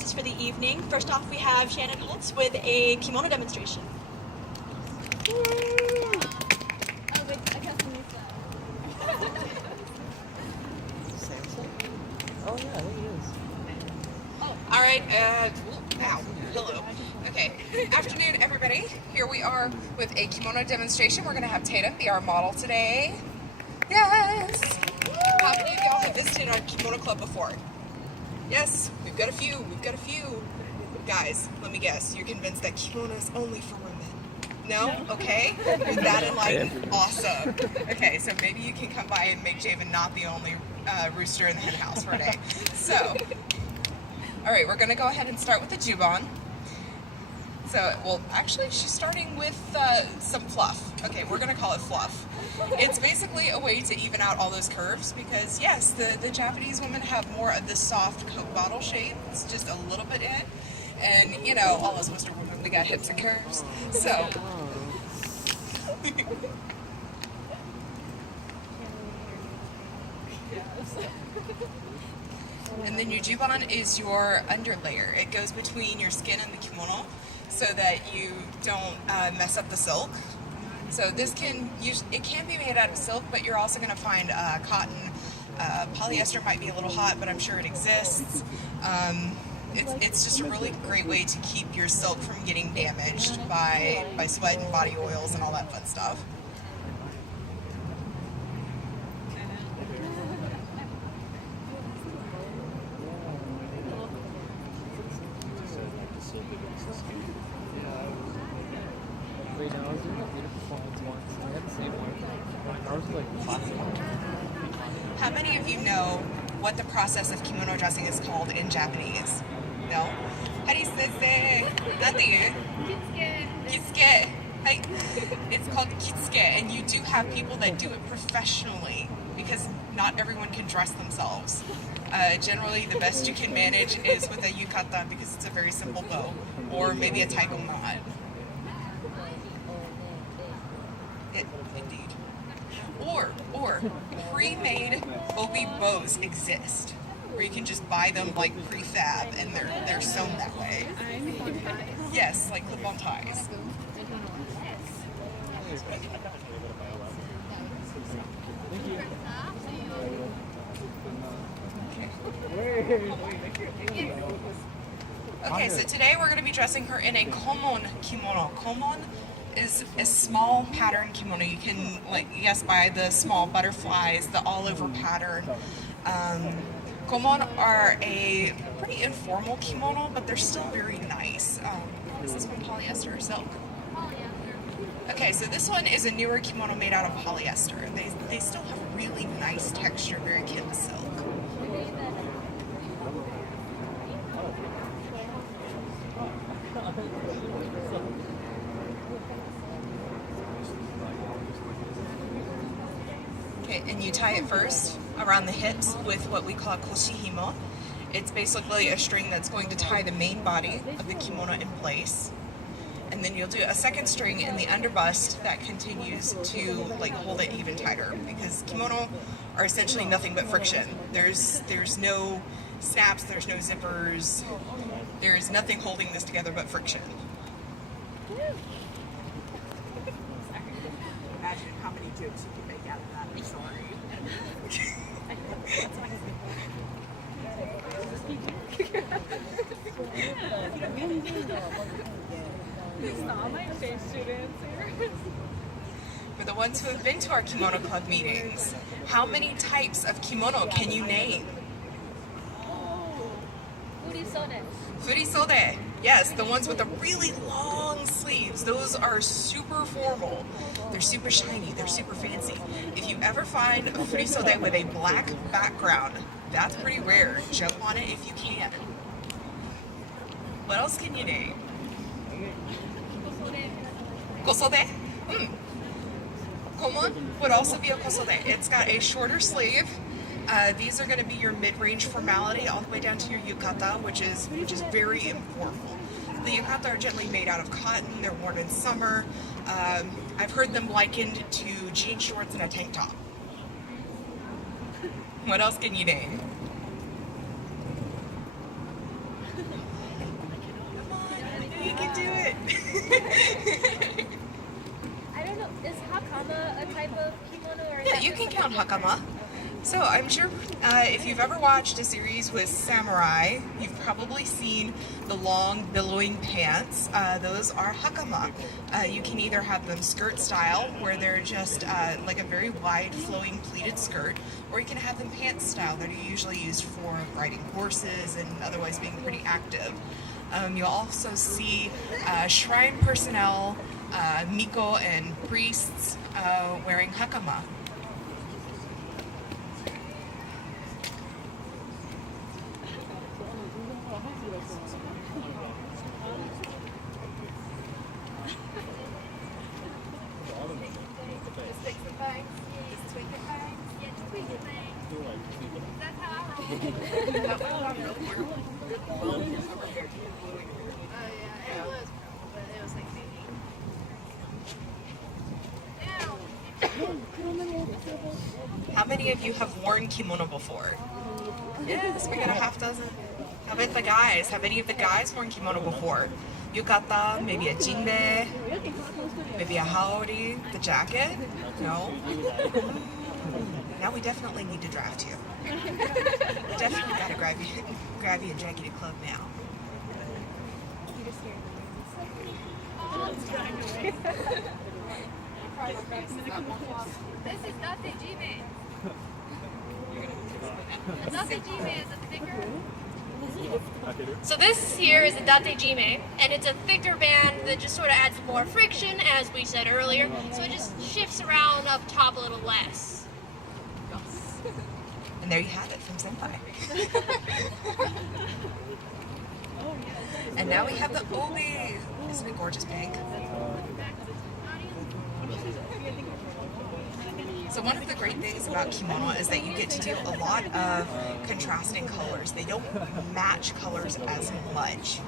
performances for the evening. First off, we have Shannon Holtz with a kimono demonstration. Oh, wait, I got some new stuff. Samson? Oh yeah, there he is. All right, ow, hello. Okay, afternoon everybody. Here we are with a kimono demonstration. We're gonna have Tatum be our model today. Yes! How many of y'all have visited our kimono club before? Yes, we've got a few. Guys, let me guess, you're convinced that kimono is only for women? No? Okay. With that in mind, awesome. Okay, so maybe you can come by and make Javen not the only rooster in the hen house for a day. So, all right, we're gonna go ahead and start with the jubon. So, well, actually, she's starting with some fluff. Okay, we're gonna call it fluff. It's basically a way to even out all those curves because, yes, the Japanese women have more of the soft Coke bottle shape. It's just a little bit in. And, you know, all us Western women, we got hips and curves. So, and then your jubon is your underlayer. It goes between your skin and the kimono so that you don't mess up the silk. So this can be made out of silk, but you're also going to find cotton. Polyester might be a little hot, but I'm sure it exists. It's just a really great way to keep your silk from getting damaged by sweat and body oils and all that fun stuff. Wait, no, I was doing a theater performance once. I had the same one. Ours was like plastic. How many of you know what the process of kimono dressing is called in Japanese? No? How do you say it? Kitsuke. Kitsuke. Hi. It's called kitsuke, and you do have people that do it professionally because not everyone can dress themselves. Generally, the best you can manage is with a yukata because it's a very simple bow, or maybe a taiko knot. Indeed. Or pre-made obi bows exist, where you can just buy them like prefab and they're sewn that way. Yes, like clip-on ties. Okay, so today we're going to be dressing her in a komon kimono. Komon is a small pattern kimono. You can, buy the small butterflies, the all-over pattern. Komon are a pretty informal kimono, but they're still very nice. Is this one polyester or silk? Okay, so this one is a newer kimono made out of polyester. They still have a really nice texture, very akin to silk. Okay, and you tie it first around the hips with what we call koshihimo. It's basically a string that's going to tie the main body of the kimono in place. And then you'll do a second string in the underbust that continues to hold it even tighter because kimono are essentially nothing but friction. There's no snaps, there's no zippers, there's nothing holding this together but friction. Imagine how many jokes you can make out of that. I'm sorry. For the ones who have been to our kimono club meetings, how many types of kimono can you name? Furisode. Yes, the ones with the really long sleeves. Those are super formal. They're super shiny. They're super fancy. If you ever find a furisode with a black background, that's pretty rare. Jump on it if you can. What else can you name? Kosode? Komon would also be a kosode. It's got a shorter sleeve. These are going to be your mid-range formality all the way down to your yukata, which is very informal. The yukata are generally made out of cotton. They're worn in summer. I've heard them likened to jean shorts and a tank top. What else can you name? can do it. I don't know. Is hakama a type of kimono or? Is Yeah, that you just can something count different? hakama. So I'm sure if you've ever watched a series with samurai, you've probably seen the long billowing pants. Those are hakama. You can either have them skirt style, where they're just like a very wide flowing pleated skirt, or you can have them pants style that are usually used for riding horses and otherwise being pretty active. You'll also see shrine personnel, miko and priests wearing hakama. How many of you have worn kimono before? Yes, we got a half dozen. How about the guys? Have any of the guys worn kimono before? Yukata, maybe a jinbe, maybe a haori, the jacket? No? Now we definitely need to draft you. Definitely gotta grab you a jacket club now. This is Datejime. Datejime is a thicker. So this here is a datejime, and it's a thicker band that just sort of adds more friction, as we said earlier, so it just shifts around up top a little less. And there you have it from Senpai. And now we have the obi. Isn't it gorgeous pink? So one of the great things about kimono is that you get to do a lot of contrasting colors. They don't match colors as much.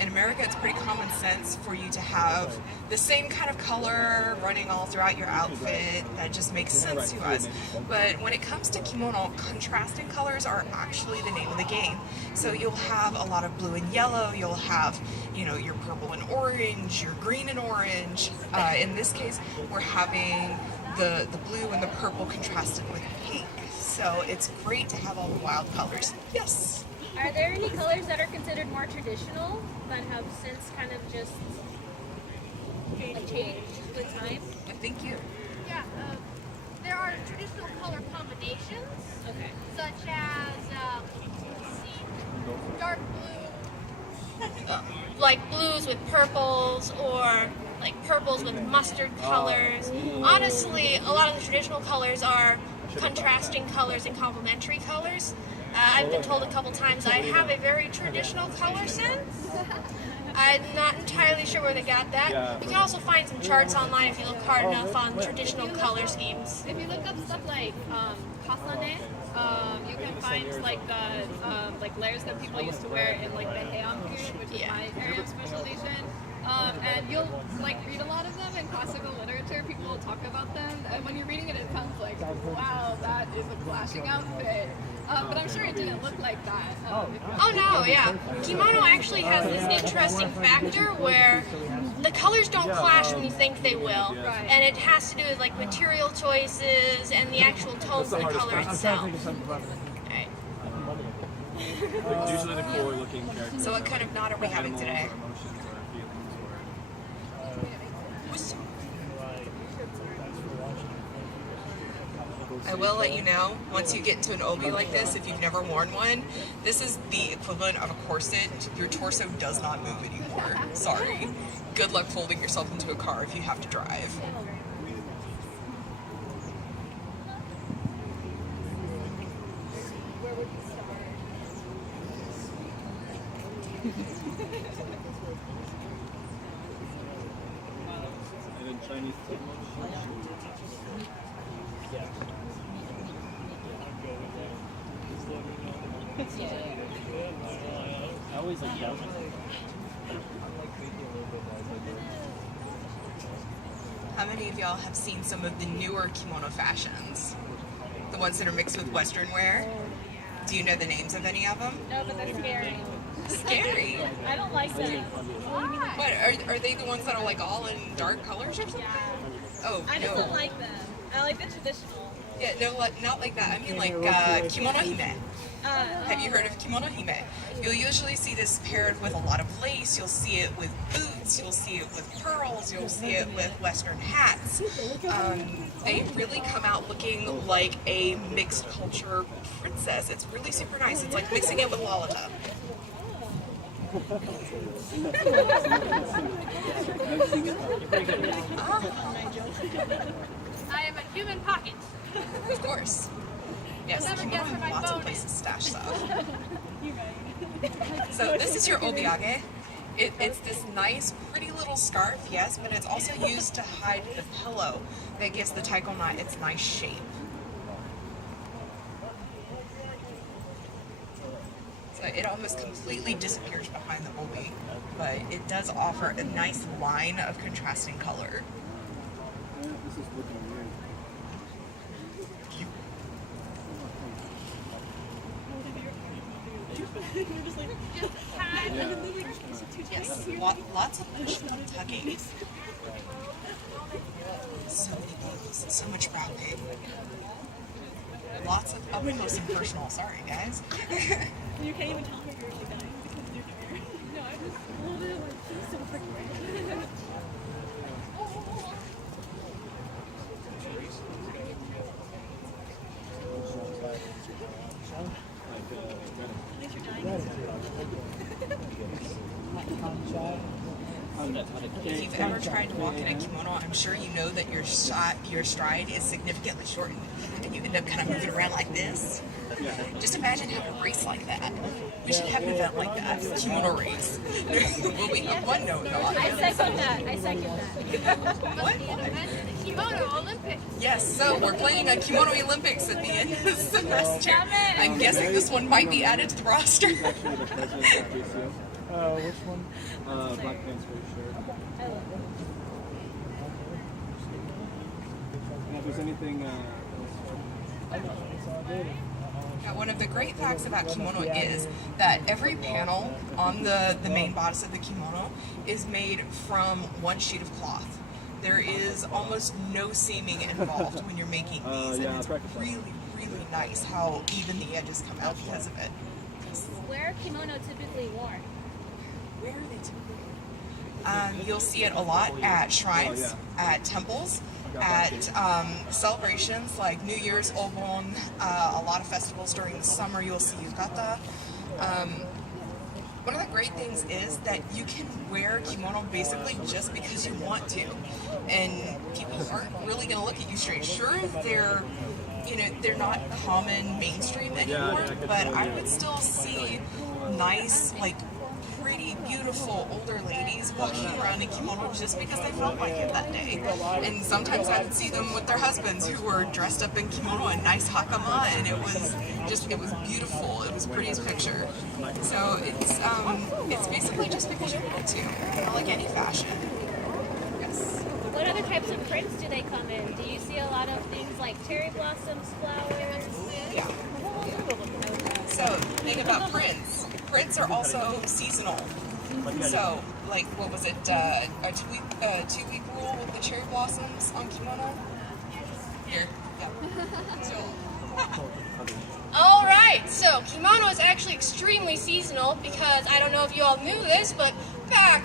In America, it's pretty common sense for you to have the same kind of color running all throughout your outfit. That just makes sense to us. But when it comes to kimono, contrasting colors are actually the name of the game. So you'll have a lot of blue and yellow. You'll have, you know, your purple and orange, your green and orange. In this case, we're having the blue and the purple contrasted with pink. So it's great to have all the wild colors. Yes. Are there any colors that are considered more traditional but have since kind of just changed with time? Thank you. Yeah, there are traditional color combinations, Okay. such as, let's see, dark blue. Like blues with purples, or like purples with mustard colors. Honestly, a lot of the traditional colors are contrasting colors and complementary colors. I've been told a couple times I have a very traditional color sense. I'm not entirely sure where they got that. You can also find some charts online if you look hard enough on traditional color schemes. If you look up stuff like kasane, you can find like the like layers that people used to wear in like the Heian period, which is my area of specialization. And you'll like read a lot of them in classical literature. People will talk about them, and when you're reading it, it sounds like, wow, that is a clashing outfit. But I'm sure it didn't look like that. Oh no, yeah. Kimono actually has this interesting factor where the colors don't clash when you think they will. Right. And it has to do with like material choices and the actual tones of the color itself. Right. Like usually the cooler looking characters. So what kind of knot are we having animals today? or emotions or feelings I will let you know, once you get into an obi like this, if you've never worn one, this is the equivalent of a corset. Your torso does not move anymore. Sorry. Good luck folding yourself into a car if you have to drive. and then Chinese I always like that. How many of y'all have seen some of the newer kimono fashions? The ones that are mixed with Western wear? Do you know the names of any of them? No, but that's scary. Scary. I don't don't like them. What, are they the ones that are like all in dark colors or something? Oh, I just no. don't like them. I like the traditional. Yeah, no, not like that. I mean like kimono hime. Have you heard of kimono hime? You'll usually see this paired with a lot of lace. You'll see it with boots. You'll see it with pearls. You'll see it with Western hats. They really come out looking like a mixed culture princess. It's really super nice. It's like mixing it with Lolita. I am a human pocket. Of course. Yes, Never kimono guess where have my lots of phone places to is. stash stuff. So this is your obiage. It's this nice, pretty little scarf, yes, but it's also used to hide the pillow that gives the taiko knot its nice shape. So it almost completely disappears behind the obi, but it does offer a nice line of contrasting color. Yes, lots of push and tugging. So many bows, so much brow pain. Lots of up close and personal. Sorry, guys. You can't even tell her you're really dying because of your hair. No, I just hold it like so freaking. If you've ever tried to walk in a kimono, I'm sure you know that your stride is significantly shortened, and you end up kind of moving around like this. Just imagine having a race like that. We should have an event like that, a kimono race. Well, we have one, no, not. I second that. I second that. What? The Kimono Olympics. Yes, so we're planning a kimono Olympics at the end of the semester. I'm guessing this one might be added to the roster. Which one? Black Panther shirt. And if there's anything Now, one of the great facts about kimono is that every panel on the main bodice of the kimono is made from one sheet of cloth. There is almost no seaming involved when you're making these, and it's really, really nice how even the edges come out because of it. Where are kimono typically worn? Where are they typically? You'll see it a lot at shrines, at temples, at celebrations like New Year's, Obon, a lot of festivals during the summer. You'll see yukata. One of the great things is that you can wear kimono basically just because you want to, and people aren't really going to look at you straight. Sure, they're not common mainstream anymore, but I would still see nice, like, pretty, beautiful older ladies walking around in kimono just because they felt like it that day. And sometimes I would see them with their husbands who were dressed up in kimono and nice hakama, and it was beautiful. It was pretty as picture. So it's basically just because you want to, like any fashion. Yes. What other types of prints do they come in? Do you see a lot of things like cherry blossoms, flowers? Yeah. So, the thing about prints are also seasonal. So, like, what was it, a two-week rule with the cherry blossoms on kimono? Here, yeah. So, All right, so kimono is actually extremely seasonal because I don't know if you all knew this, but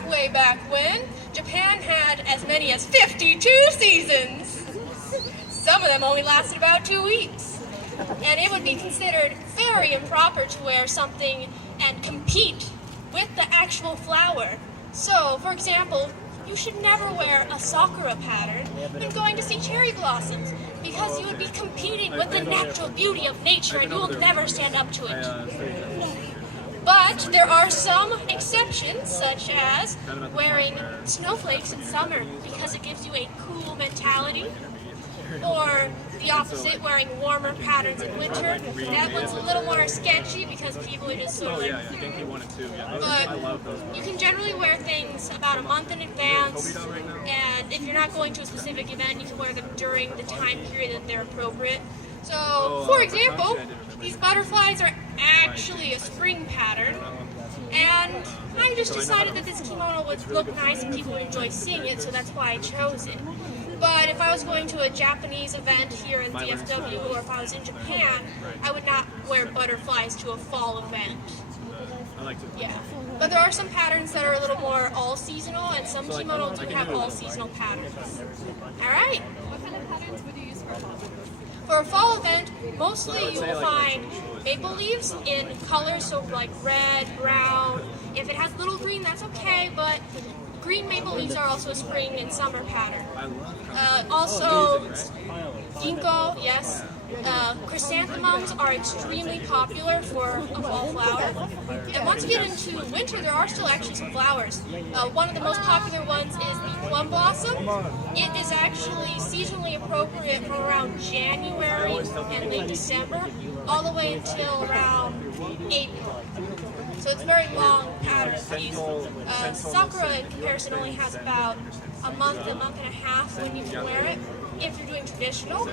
way back when, Japan had as many as 52 seasons. Some of them only lasted about 2 weeks. And it would be considered very improper to wear something and compete with the actual flower. So, for example, you should never wear a sakura pattern when going to see cherry blossoms because you would be competing with the natural beauty of nature and you will never stand up to it. But there are some exceptions, such as wearing snowflakes in summer because it gives you a cool mentality, or the opposite, wearing warmer patterns in winter. That one's a little more sketchy because people are just sort of like, But you can generally wear things about a month in advance, and if you're not going to a specific event, you can wear them during the time period that they're appropriate. So, for example, these butterflies are actually a spring pattern, and I just decided that this kimono would look nice and people would enjoy seeing it, so that's why I chose it. But if I was going to a Japanese event here in DFW, or if I was in Japan, I would not wear butterflies to a fall event. I like to. Yeah. But there are some patterns that are a little more all-seasonal, and some kimono do have all-seasonal patterns. Alright. What kind of patterns would you use for a fall? For a fall event, mostly you will find maple leaves in colors, so like red, brown. If it has little green, that's okay, but green maple leaves are also a spring and summer pattern. Also, ginkgo, yes. Chrysanthemums are extremely popular for a fall flower. And once you get into winter, there are still actually some flowers. One of the most popular ones is the plum blossom. It is actually seasonally appropriate from around January and late December, all the way until around April. So it's very long pattern piece. Sakura, in comparison, only has about a month and a half when you can wear it, if you're doing traditional.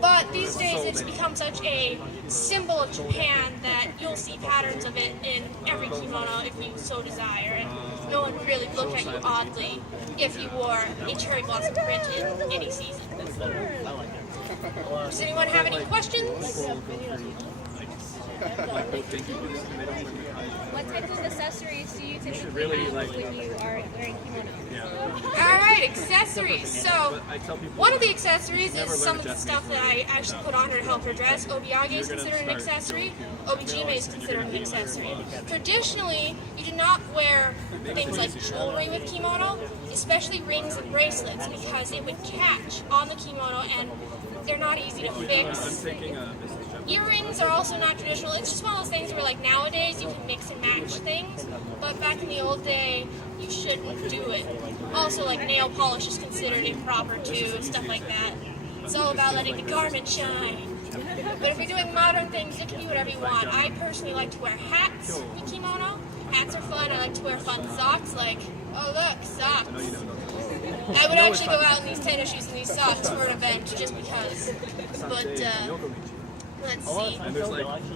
But these days it's become such a symbol of Japan that you'll see patterns of it in every kimono if you so desire. And no one would really look at you oddly if you wore a cherry blossom print in any season. Does anyone have any questions? What types of accessories do you typically have when you are wearing kimono? Alright, accessories. So, one of the accessories is some of the stuff that I actually put on her to help her dress. Obiage is considered an accessory. Obijime is considered an accessory. Traditionally, you do not wear things like jewelry with kimono, especially rings and bracelets, because it would catch on the kimono and they're not easy to fix. Earrings are also not traditional. It's just one of those things where, like, nowadays you can mix and match things, but back in the old day, you shouldn't do it. Also, like, nail polish is considered improper too, stuff like that. It's all about letting the garment shine. But if you're doing modern things, it can be whatever you want. I personally like to wear hats with kimono. Hats are fun. I like to wear fun socks, like, oh look, socks. I would actually go out in these tennis shoes and these socks for an event just because. But, let's see.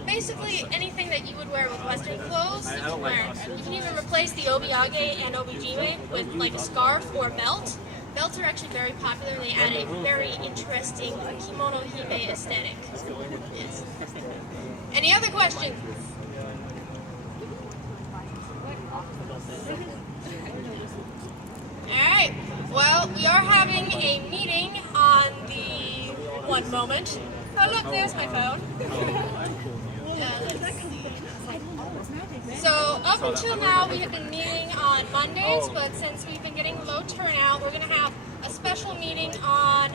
Basically, anything that you would wear with Western clothes, you can wear. You can even replace the obiage and obijime with like a scarf or a belt. Belts are actually very popular and they add a very interesting kimono hime aesthetic. Yes. Any other questions? Alright, well, we are having a meeting on the one moment. Oh look, there's my phone. So up until now we have been meeting on Mondays, but since we've been getting low turnout, we're going to have a special meeting on,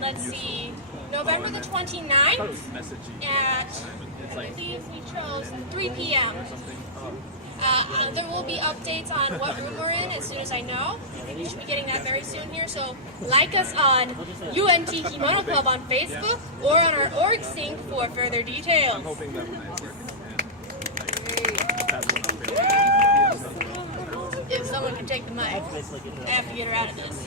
let's see, November the 29th at, I believe we chose 3 p.m. There will be updates on what room we're in as soon as I know. I think we should be getting that very soon here. So like us on UNT Kimono Club on Facebook or on our org sync for further details. If someone could take the mic, I have to get her out of this.